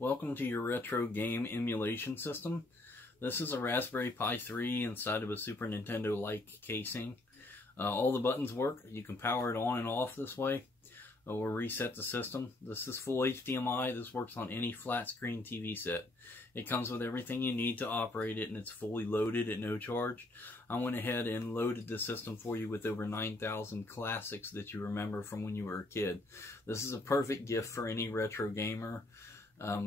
Welcome to your retro game emulation system. This is a Raspberry Pi 3 inside of a Super Nintendo-like casing. All the buttons work. You can power it on and off this way or reset the system. This is full HDMI. This works on any flat screen TV set. It comes with everything you need to operate it, and it's fully loaded at no charge. I went ahead and loaded the system for you with over 9,000 classics that you remember from when you were a kid. This is a perfect gift for any retro gamer,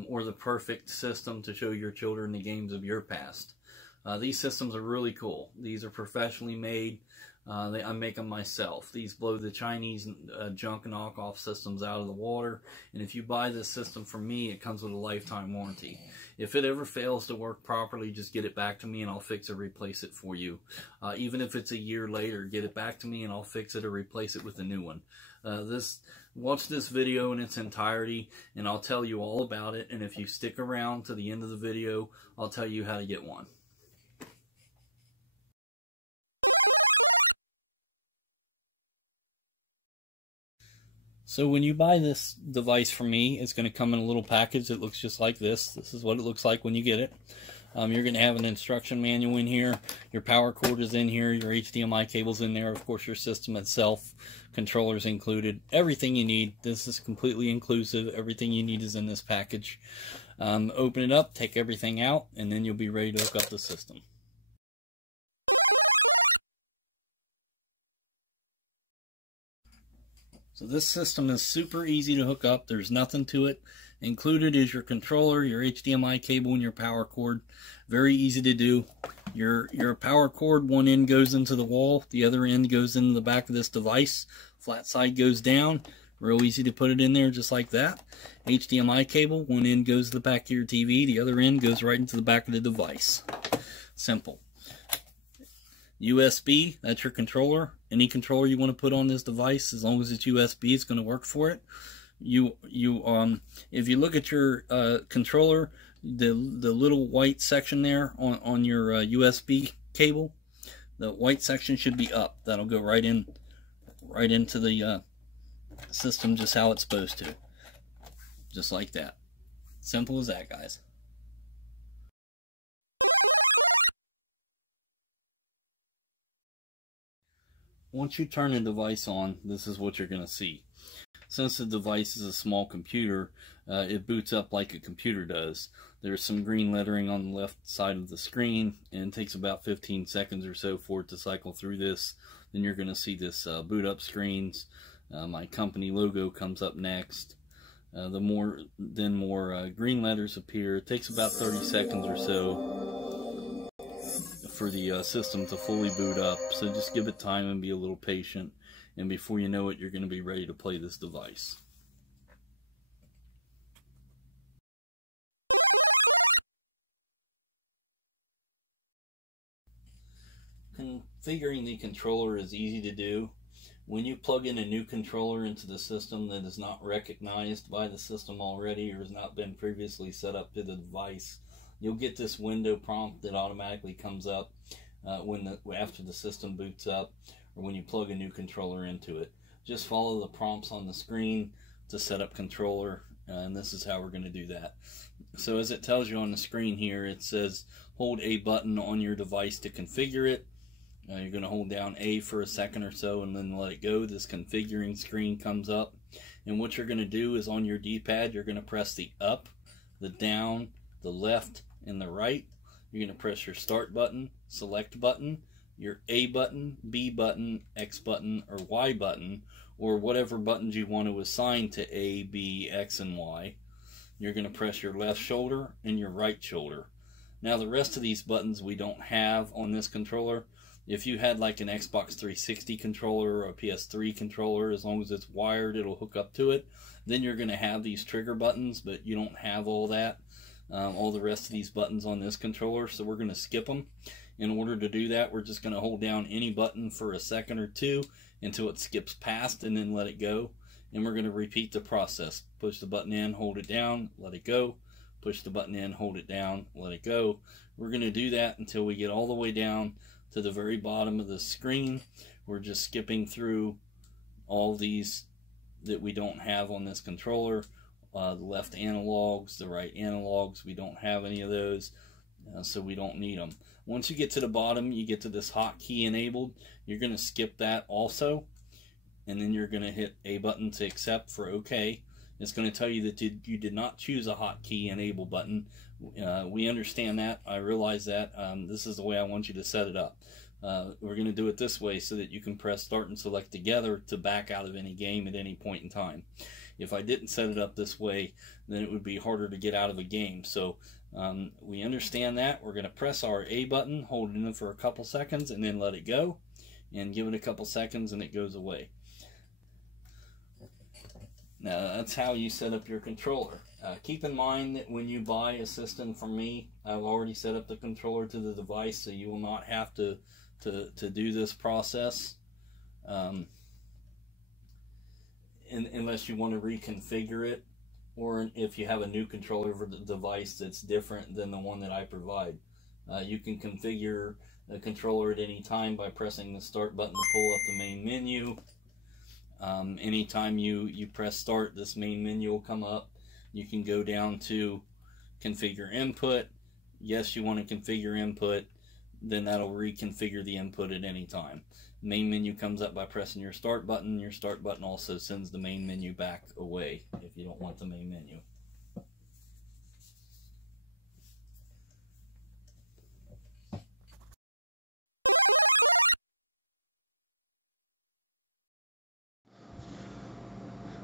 or the perfect system to show your children the games of your past. These systems are really cool. These are professionally made. I make them myself. These blow the Chinese junk knockoff systems out of the water. And if you buy this system from me, it comes with a lifetime warranty. If it ever fails to work properly, just get it back to me and I'll fix or replace it for you. Even if it's a year later, get it back to me and I'll fix it or replace it with a new one. Watch this video in its entirety and I'll tell you all about it. And if you stick around to the end of the video, I'll tell you how to get one. So when you buy this device from me, it's going to come in a little package that looks just like this. This is what it looks like when you get it. You're going to have an instruction manual in here. Your power cord is in here. Your HDMI cable's in there. Of course, your system itself, controllers included. Everything you need. This is completely inclusive. Everything you need is in this package. Open it up, take everything out, and then you'll be ready to hook up the system. So this system is super easy to hook up. There's nothing to it. Included is your controller, your HDMI cable, and your power cord. Very easy to do. Your power cord, one end goes into the wall, the other end goes into the back of this device. Flat side goes down. Real easy to put it in there just like that. HDMI cable, one end goes to the back of your TV, the other end goes right into the back of the device. Simple. USB, that's your controller. Any controller you want to put on this device, as long as it's USB, it's going to work for it. If you look at your controller, the little white section there on your USB cable, the white section should be up. That'll go right into the system, just how it's supposed to, just like that. Simple as that, guys. Once you turn the device on, this is what you're going to see. Since the device is a small computer, it boots up like a computer does. There's some green lettering on the left side of the screen, and it takes about 15 seconds or so for it to cycle through this. Then you're going to see this boot up screens. My company logo comes up next. More green letters appear. It takes about 30 seconds or so for the system to fully boot up, so just give it time and be a little patient, and before you know it, you're going to be ready to play this device. Configuring the controller is easy to do. When you plug in a new controller into the system that is not recognized by the system already or has not been previously set up to the device, you'll get this window prompt that automatically comes up after the system boots up, or when you plug a new controller into it. Just follow the prompts on the screen to set up controller, and this is how we're going to do that. So as it tells you on the screen here, it says hold A button on your device to configure it. You're going to hold down A for a second or so and then let it go. This configuring screen comes up, and what you're going to do is on your D-pad, you're going to press the up, the down, the left, and the right. You're going to press your start button, select button, your A button, B button, X button, or Y button, or whatever buttons you want to assign to A, B, X, and Y. You're going to press your left shoulder and your right shoulder. Now the rest of these buttons we don't have on this controller. If you had like an Xbox 360 controller or a PS3 controller, as long as it's wired, it'll hook up to it. Then you're going to have these trigger buttons, but you don't have all that. All the rest of these buttons on this controller, so we're going to skip them. In order to do that, we're just going to hold down any button for a second or two until it skips past and then let it go. And we're going to repeat the process. Push the button in, hold it down, let it go. Push the button in, hold it down, let it go. We're going to do that until we get all the way down to the very bottom of the screen. We're just skipping through all these that we don't have on this controller. the left analogs, the right analogs. We don't have any of those, so we don't need them. Once you get to the bottom, you get to this hotkey enabled. You're going to skip that also, and then you're going to hit A button to accept for OK. It's going to tell you that you did not choose a hotkey enable button. We understand that. I realize that. This is the way I want you to set it up. We're going to do it this way so that you can press start and select together to back out of any game at any point in time. If I didn't set it up this way, then it would be harder to get out of a game. So we understand that. We're going to press our A button, hold it in for a couple seconds, and then let it go, and give it a couple seconds and it goes away. Now that's how you set up your controller. Keep in mind that when you buy a system from me, I've already set up the controller to the device, so you will not have to do this process unless you want to reconfigure it, or if you have a new controller for the device that's different than the one that I provide. You can configure the controller at any time by pressing the start button to pull up the main menu. Anytime you press start, this main menu will come up. You can go down to configure input. Yes, you want to configure input, then that'll reconfigure the input at any time. Main menu comes up by pressing your start button. Your start button also sends the main menu back away if you don't want the main menu.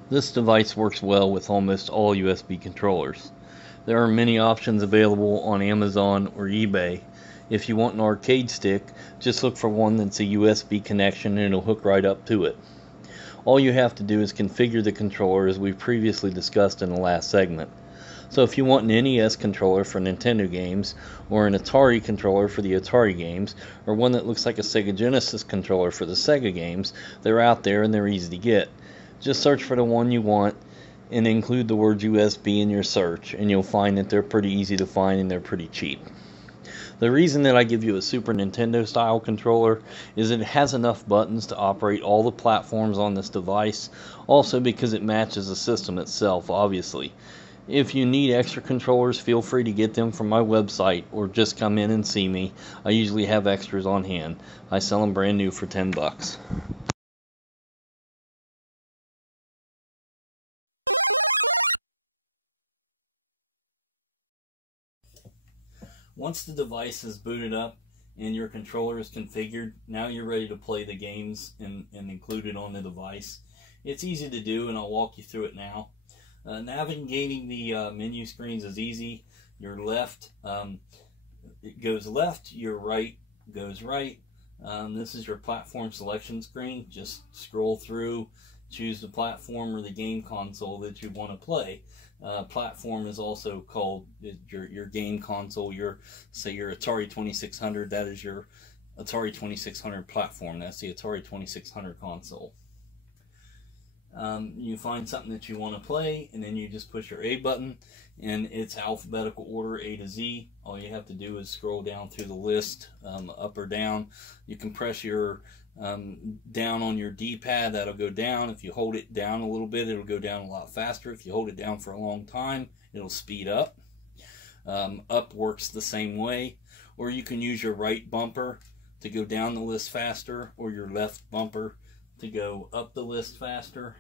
This device works well with almost all USB controllers. There are many options available on Amazon or eBay. If you want an arcade stick, just look for one that's a USB connection and it'll hook right up to it. All you have to do is configure the controller as we previously discussed in the last segment. So if you want an NES controller for Nintendo games, or an Atari controller for the Atari games, or one that looks like a Sega Genesis controller for the Sega games, they're out there and they're easy to get. Just search for the one you want and include the word USB in your search, and you'll find that they're pretty easy to find and they're pretty cheap. The reason that I give you a Super Nintendo style controller is that it has enough buttons to operate all the platforms on this device, also because it matches the system itself, obviously. If you need extra controllers, feel free to get them from my website or just come in and see me. I usually have extras on hand. I sell them brand new for $10. Once the device is booted up and your controller is configured, now you're ready to play the games and include it on the device. It's easy to do, and I'll walk you through it now. Navigating the menu screens is easy. Your left it goes left, your right goes right. This is your platform selection screen. Just scroll through, choose the platform or the game console that you want to play. Platform is also called your game console. Say your Atari 2600, that is your Atari 2600 platform. That's the Atari 2600 console. You find something that you want to play, and then you just push your A button, and it's alphabetical order A to Z. All you have to do is scroll down through the list, up or down. You can press your down on your D-pad, that'll go down. If you hold it down a little bit, it'll go down a lot faster. If you hold it down for a long time, it'll speed up. Up works the same way. Or you can use your right bumper to go down the list faster, or your left bumper to go up the list faster.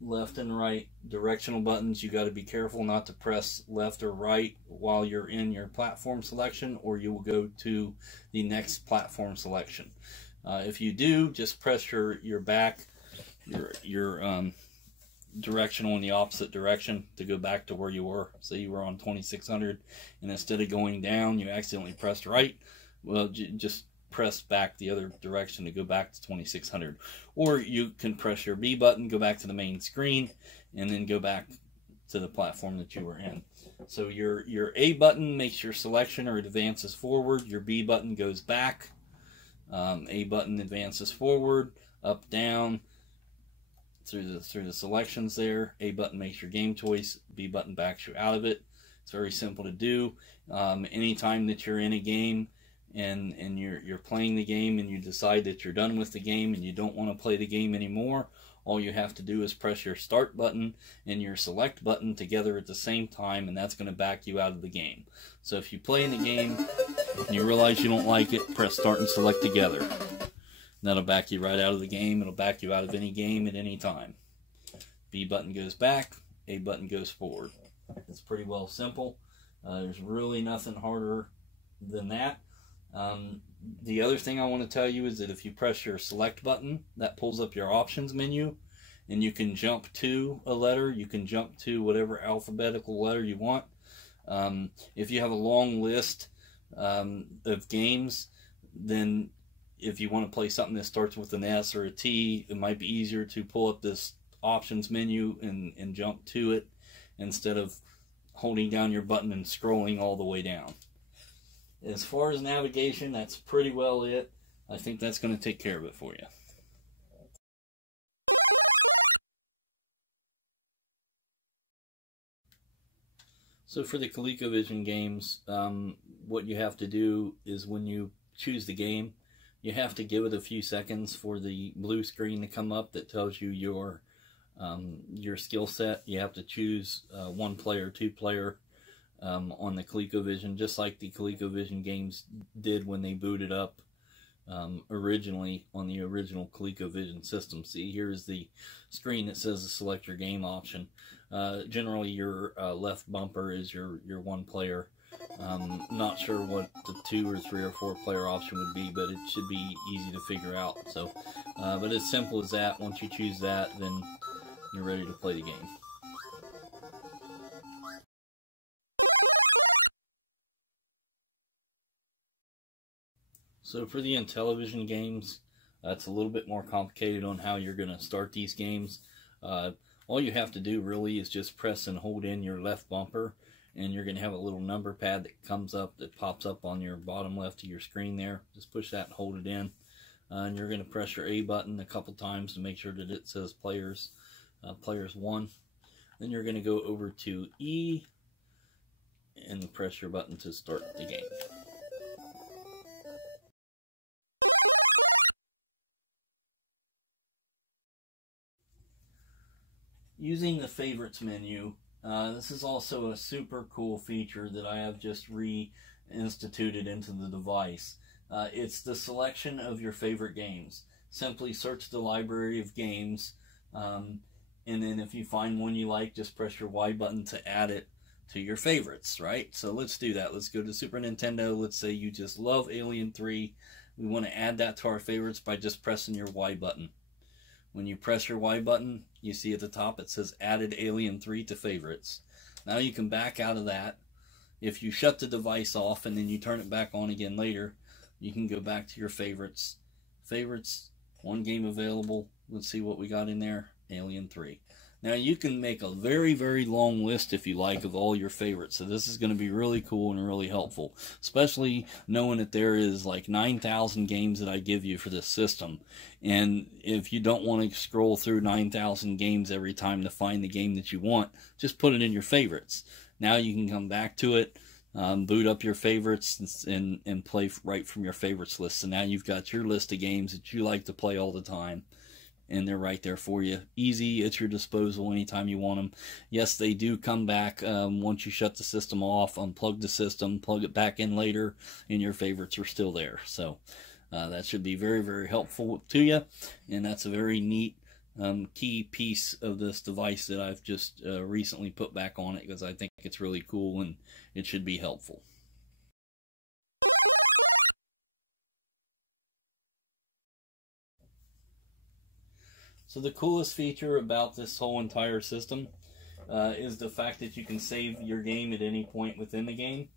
Left and right directional buttons, you got to be careful not to press left or right while you're in your platform selection, or you will go to the next platform selection. If you do, just press your back, your directional in the opposite direction to go back to where you were. Say you were on 2600, and instead of going down, you accidentally pressed right. Well, just press back the other direction to go back to 2600. Or you can press your B button, go back to the main screen, and then go back to the platform that you were in. So your A button makes your selection or advances forward. Your B button goes back. A button advances forward, up, down, through the selections there. A button makes your game choice. B button backs you out of it. It's very simple to do. Anytime that you're in a game and you're playing the game and you decide that you're done with the game and you don't want to play the game anymore, all you have to do is press your start button and your select button together at the same time, and that's going to back you out of the game. So if you play in the game and you realize you don't like it, press start and select together. That'll back you right out of the game. It'll back you out of any game at any time. B button goes back, A button goes forward. It's pretty well simple. There's really nothing harder than that. The other thing I want to tell you is that if you press your select button, that pulls up your options menu, and you can jump to a letter. You can jump to whatever alphabetical letter you want. If you have a long list of games, then if you want to play something that starts with an S or a T, it might be easier to pull up this options menu and jump to it instead of holding down your button and scrolling all the way down. As far as navigation, that's pretty well it. I think that's going to take care of it for you. So for the ColecoVision games, what you have to do is when you choose the game, you have to give it a few seconds for the blue screen to come up that tells you your skill set. You have to choose 1 player, 2 player on the ColecoVision, just like the ColecoVision games did when they booted up originally on the original ColecoVision system. See, here's the screen that says to select your game option. Generally, your left bumper is your 1 player. Not sure what the 2 or 3 or 4 player option would be, but it should be easy to figure out. So, but as simple as that. Once you choose that, then you're ready to play the game. So for the Intellivision games, it's a little bit more complicated on how you're going to start these games. All you have to do really is just press and hold in your left bumper, and you're going to have a little number pad that comes up, that pops up on your bottom left of your screen there. Just push that and hold it in. And you're going to press your A button a couple times to make sure that it says players 1. Then you're going to go over to E and press your button to start the game. Using the favorites menu, this is also a super cool feature that I have just reinstituted into the device. It's the selection of your favorite games. Simply search the library of games, and then if you find one you like, just press your Y button to add it to your favorites, right? So let's do that. Let's go to Super Nintendo. Let's say you just love Alien 3. We want to add that to our favorites by just pressing your Y button. When you press your Y button, you see at the top it says Added Alien 3 to Favorites. Now you can back out of that. If you shut the device off and then you turn it back on again later, you can go back to your favorites. Favorites, 1 game available. Let's see what we got in there. Alien 3. Now you can make a very, very long list if you like of all your favorites. So this is going to be really cool and really helpful, especially knowing that there is like 9,000 games that I give you for this system. And if you don't want to scroll through 9,000 games every time to find the game that you want, just put it in your favorites. Now you can come back to it, boot up your favorites, and play right from your favorites list. So now you've got your list of games that you like to play all the time, and they're right there for you. Easy, at your disposal anytime you want them. Yes, they do come back once you shut the system off, unplug the system, plug it back in later, and your favorites are still there. So that should be very, very helpful to you, and that's a very neat key piece of this device that I've just recently put back on it, because I think it's really cool and it should be helpful. So the coolest feature about this whole entire system is the fact that you can save your game at any point within the game.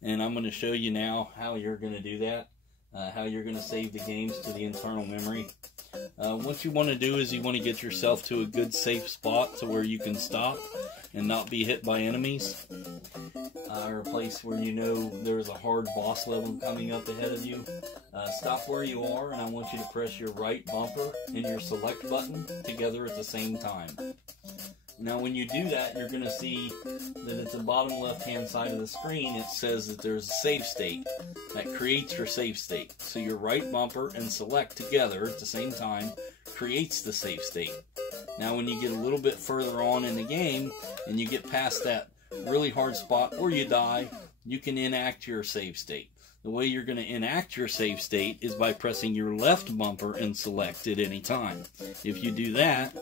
And I'm going to show you now how you're going to do that, how you're going to save the games to the internal memory. What you want to do is you want to get yourself to a good safe spot to where you can stop and not be hit by enemies, or a place where you know there's a hard boss level coming up ahead of you. Stop where you are, and I want you to press your right bumper and your select button together at the same time. Now when you do that, you're going to see that at the bottom left-hand side of the screen, it says that there's a save state that creates your save state. So your right bumper and select together at the same time creates the save state. Now when you get a little bit further on in the game and you get past that really hard spot or you die, you can enact your save state. The way you're going to enact your save state is by pressing your left bumper and select at any time. If you do that,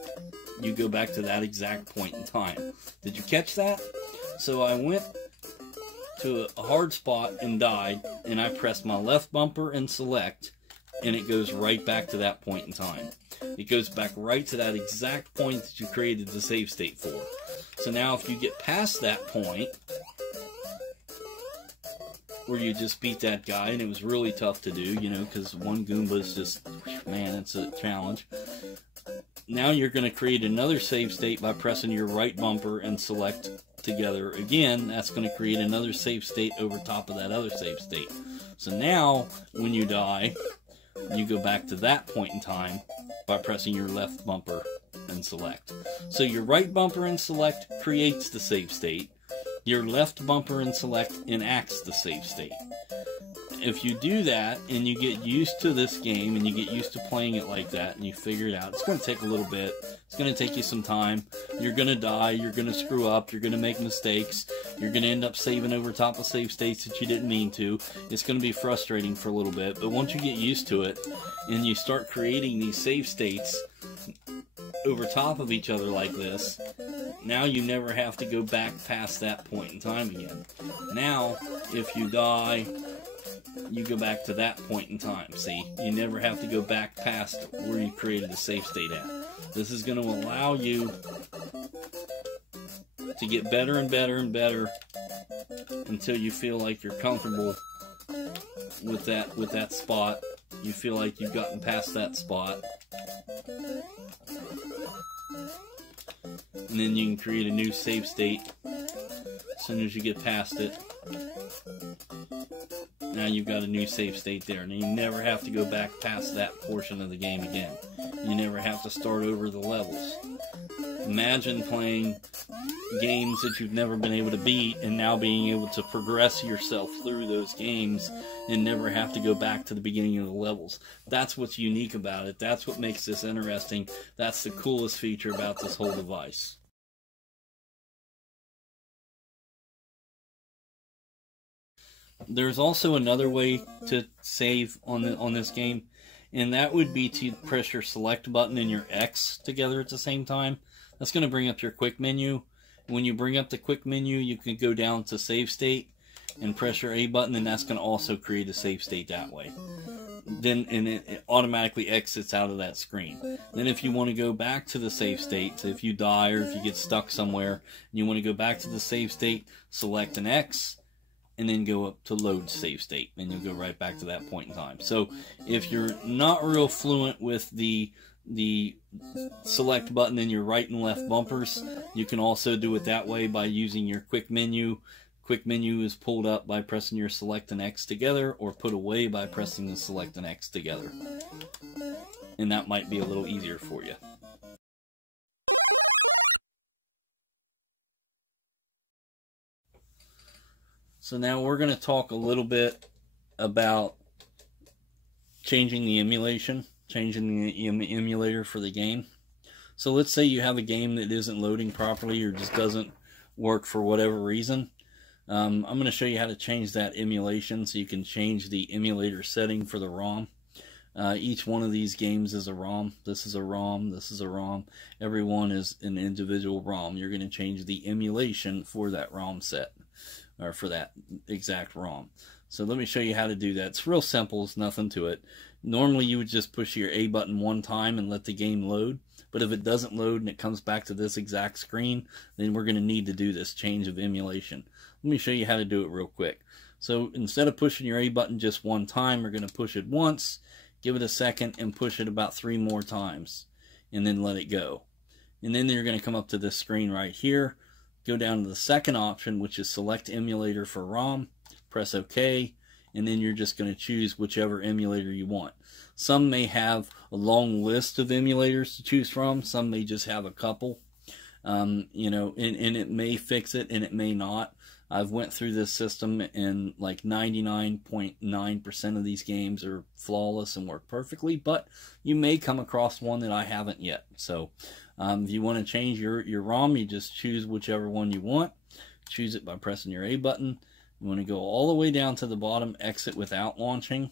you go back to that exact point in time. Did you catch that? So I went to a hard spot and died, and I pressed my left bumper and select, and it goes right back to that point in time. It goes back right to that exact point that you created the save state for. So now if you get past that point, where you just beat that guy, and it was really tough to do, you know, because one Goomba is just, man, it's a challenge. Now you're going to create another save state by pressing your right bumper and select together again. That's going to create another save state over top of that other save state. So now, when you die, you go back to that point in time by pressing your left bumper and select. So your right bumper and select creates the save state. Your left bumper and select enacts the save state. If you do that and you get used to this game and you get used to playing it like that and you figure it out, it's going to take a little bit. It's going to take you some time. You're going to die. You're going to screw up. You're going to make mistakes. You're going to end up saving over top of save states that you didn't mean to. It's going to be frustrating for a little bit, but once you get used to it and you start creating these save states over top of each other like this, now you never have to go back past that point in time again. Now, if you die, you go back to that point in time. See, you never have to go back past where you created the save state at. This is going to allow you to get better and better and better until you feel like you're comfortable with that spot. You feel like you've gotten past that spot. And then you can create a new save state as soon as you get past it. Now you've got a new save state there. And you never have to go back past that portion of the game again. You never have to start over the levels. Imagine playing games that you've never been able to beat and now being able to progress yourself through those games and never have to go back to the beginning of the levels. That's what's unique about it. That's what makes this interesting. That's the coolest feature about this whole device. There's also another way to save on this game, and that would be to press your select button and your X together at the same time. That's going to bring up your quick menu. When you bring up the quick menu, you can go down to save state and press your A button, and that's going to also create a save state that way. Then it automatically exits out of that screen. Then if you want to go back to the save state, so if you die or if you get stuck somewhere and you want to go back to the save state, select an X and then go up to load save state, and you'll go right back to that point in time. So if you're not real fluent with the select button and your right and left bumpers, you can also do it that way by using your quick menu. Quick menu is pulled up by pressing your select and X together, or put away by pressing the select and X together. And that might be a little easier for you. So now we're going to talk a little bit about changing the emulation, changing the emulator for the game. So let's say you have a game that isn't loading properly or just doesn't work for whatever reason. I'm going to show you how to change that emulation so you can change the emulator setting for the ROM. Each one of these games is a ROM. This is a ROM. This is a ROM. Every one is an individual ROM. You're going to change the emulation for that ROM set, or for that exact ROM. So let me show you how to do that. It's real simple. It's nothing to it. Normally you would just push your A button one time and let the game load. But if it doesn't load and it comes back to this exact screen, then we're going to need to do this change of emulation. Let me show you how to do it real quick. So instead of pushing your A button just one time, we're going to push it once, give it a second, and push it about 3 more times, and then let it go. And then you're going to come up to this screen right here, go down to the second option, which is select emulator for ROM, press OK, and then you're just going to choose whichever emulator you want. Some may have a long list of emulators to choose from, some may just have a couple. You know, and it may fix it and it may not. I've went through this system and like 99.9% of these games are flawless and work perfectly, but you may come across one that I haven't yet. So if you want to change your ROM, you just choose whichever one you want. Choose it by pressing your A button. You want to go all the way down to the bottom, exit without launching.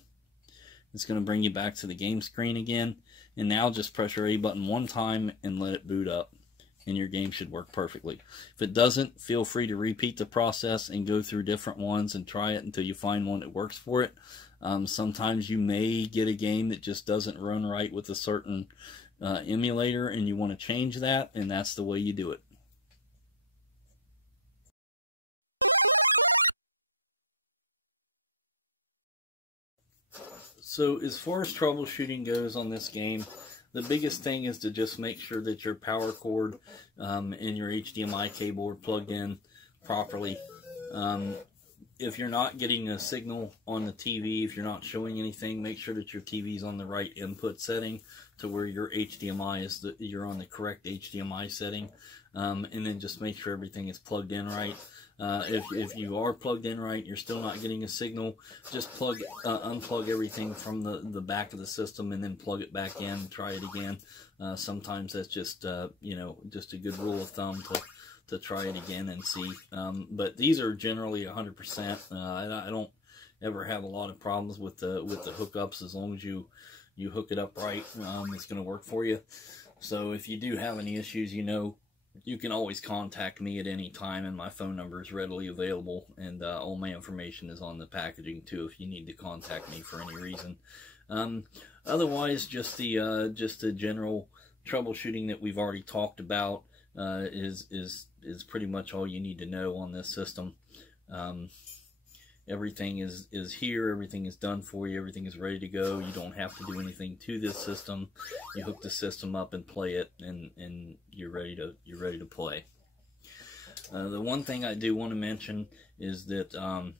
It's going to bring you back to the game screen again. And now just press your A button one time and let it boot up, and your game should work perfectly. If it doesn't, feel free to repeat the process and go through different ones and try it until you find one that works for it. Sometimes you may get a game that just doesn't run right with a certain emulator, and you want to change that, and that's the way you do it. So as far as troubleshooting goes on this game, the biggest thing is to just make sure that your power cord and your HDMI cable are plugged in properly. If you're not getting a signal on the TV, if you're not showing anything, make sure that your TV is on the right input setting to where your HDMI is, you're on the correct HDMI setting. And then just make sure everything is plugged in right. If you are plugged in right, you're still not getting a signal, just unplug everything from the back of the system and then plug it back in and try it again. Sometimes that's just, you know, just a good rule of thumb to try it again and see. But these are generally 100%. I don't ever have a lot of problems with the hookups. As long as you hook it up right, it's going to work for you. So if you do have any issues, you know, you can always contact me at any time, and my phone number is readily available, and all my information is on the packaging too if you need to contact me for any reason. Otherwise, just the general troubleshooting that we've already talked about is pretty much all you need to know on this system. Everything is here, everything is done for you, everything is ready to go. You don't have to do anything to this system. You hook the system up and play it, and you're ready to play. The one thing I do want to mention is that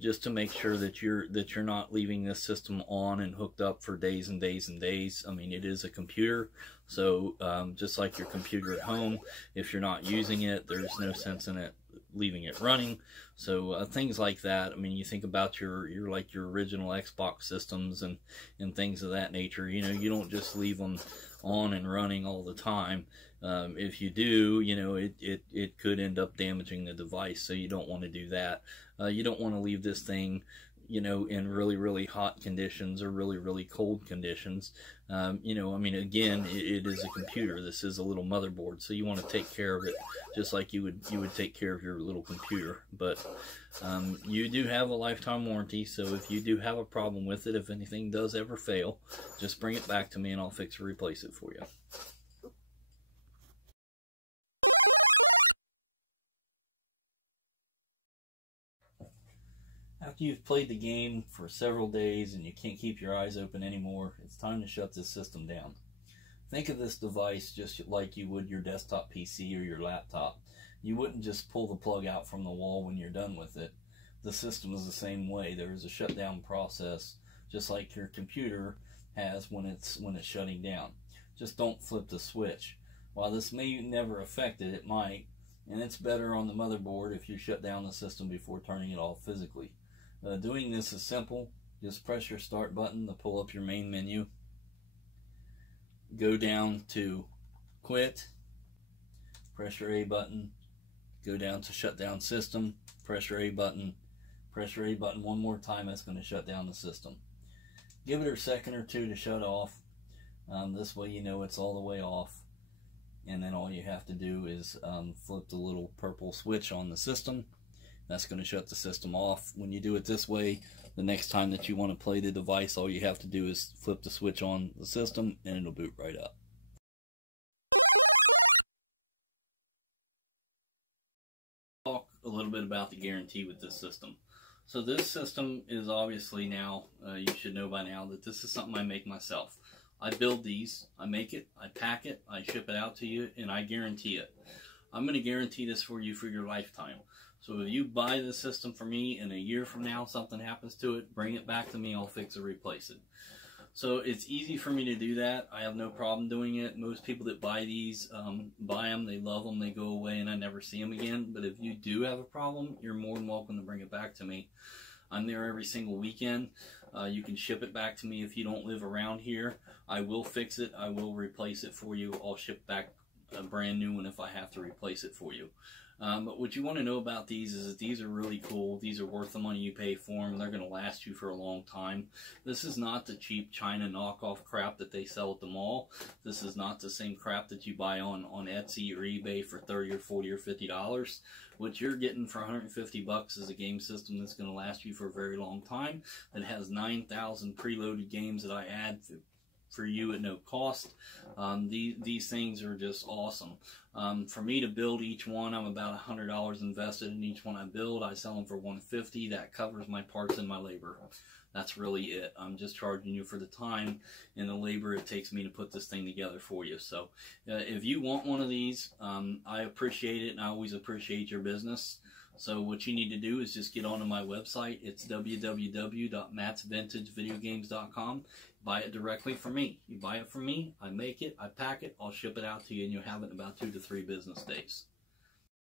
just to make sure that you're not leaving this system on and hooked up for days and days and days. I mean, it is a computer, so just like your computer at home, if you're not using it, there's no sense in it leaving it running. So things like that. I mean, you think about your original Xbox systems and things of that nature. You know, you don't just leave them on and running all the time. If you do, you know, it could end up damaging the device, so you don't want to do that. You don't want to leave this thing, you know, in really, really hot conditions or really, really cold conditions. You know, I mean, again, it is a computer. This is a little motherboard, so you want to take care of it just like you would take care of your little computer. But you do have a lifetime warranty, so if you do have a problem with it, if anything does ever fail, just bring it back to me and I'll fix or replace it for you. After you've played the game for several days and you can't keep your eyes open anymore, it's time to shut this system down. Think of this device just like you would your desktop PC or your laptop. You wouldn't just pull the plug out from the wall when you're done with it. The system is the same way. There is a shutdown process, just like your computer has when it's shutting down. Just don't flip the switch. While this may never affect it, it might, and it's better on the motherboard if you shut down the system before turning it off physically. Doing this is simple. Just press your start button to pull up your main menu. Go down to quit. Press your A button. Go down to shut down system. Press your A button. Press your A button one more time. That's going to shut down the system. Give it a second or two to shut off. This way you know it's all the way off. And then all you have to do is flip the little purple switch on the system. That's going to shut the system off. When you do it this way, the next time that you want to play the device, all you have to do is flip the switch on the system and it'll boot right up. Talk a little bit about the guarantee with this system. So this system is obviously now, you should know by now that this is something I make myself. I build these, I make it, I pack it, I ship it out to you, and I guarantee it. I'm going to guarantee this for you for your lifetime. So if you buy the system from me and a year from now something happens to it, bring it back to me, I'll fix or replace it. So it's easy for me to do that. I have no problem doing it. Most people that buy these, buy them, they love them, they go away, and I never see them again. But if you do have a problem, you're more than welcome to bring it back to me. I'm there every single weekend. You can ship it back to me if you don't live around here. I will fix it. I will replace it for you. I'll ship back a brand new one if I have to replace it for you. But what you want to know about these is that these are really cool. These are worth the money you pay for them. They're going to last you for a long time. This is not the cheap China knockoff crap that they sell at the mall. This is not the same crap that you buy on Etsy or eBay for $30 or $40 or $50. What you're getting for 150 bucks is a game system that's going to last you for a very long time. That has 9,000 preloaded games that I add for you at no cost. These things are just awesome. For me to build each one, I'm about $100 invested in each one I build. I sell them for $150. That covers my parts and my labor. That's really it. I'm just charging you for the time and the labor it takes me to put this thing together for you. So if you want one of these, I appreciate it, and I always appreciate your business. So what you need to do is just get onto my website. It's www.mattsvintagevideogames.com. Buy it directly from me. You buy it from me, I make it, I pack it, I'll ship it out to you, and you'll have it in about 2 to 3 business days.